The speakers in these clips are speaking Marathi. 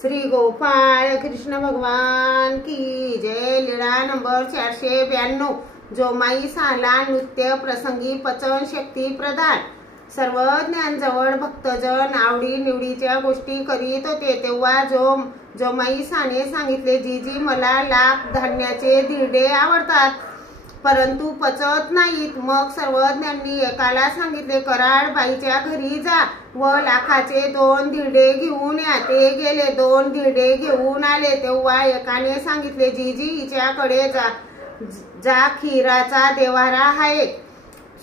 श्री गोपाळ कृष्ण भगवान की जय। लीळा नंबर 492। जोमाई साला नृत्य प्रसंगी पचन शक्ती प्रदान। सर्व ज्ञानजवळ भक्तजन आवडी निवडीच्या गोष्टी करीत होते तेव्हा जोमाई साने सांगितले, जीजी मला लाख धान्याचे धिरडे आवडतात परंतु पचत नाहीत। मग सर्वज्ञांनी एकाला सांगितले, कराड बाईच्या घरी जा व लाखाचे 2 धिरडे घेऊन या। ते गेले 2 धिरडे घेऊन आले तेव्हा एकाने सांगितले, जीजी हिच्याकडे जा खीराचा देवारा आहे,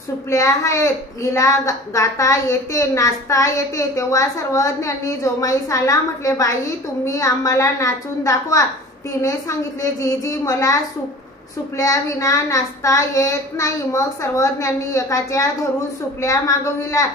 सुपल्या आहेत, हिला गाता येते, नाचता येते। तेव्हा सर्वज्ञांनी जोमाईसाला म्हटले, बाई तुम्ही आम्हाला नाचून दाखवा। तिने सांगितले, जीजी मला सुपल्या विना नाचता येत नाही। मग सर्वज्ञांनी एकाच्या घरून सुपल्या मागविल्या।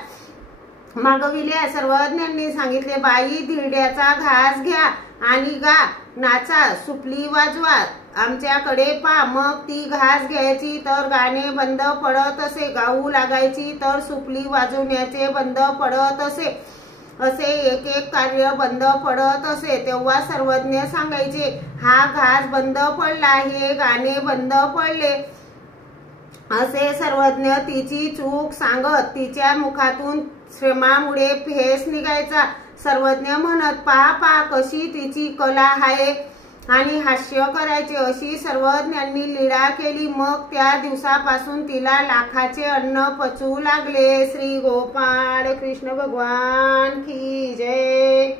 सर्वज्ञांनी सांगितले, बाई धिरड्याचा घास घ्या आणि गा, नाचा, सुपली वाजवा, आमच्याकडे पा। मग ती घास घ्यायची तर गाणे बंद पडत असे, गाऊ लागायची तर सुपली वाजवण्याचे बंद पडत असे, असे एक एक कार्य बंद पडत असे। तेव्हा सर्वज्ञ सांगायचे, हा घास बंद पडला, हे गाणे बंद पडले, असे सर्वज्ञ तिची चूक सांगत तिच्या मुखातून श्रमामुळे फेस निघायचा। सर्वज्ञ म्हणत, पहा कशी तिची कला आहे, आणि हास्य करायचे। अशी सर्वज्ञांनी लीळा केली। मग त्या दिवसापासून तिला लाखाचे अन्न पचू लागले। श्री गोपाळ कृष्ण भगवान की जय।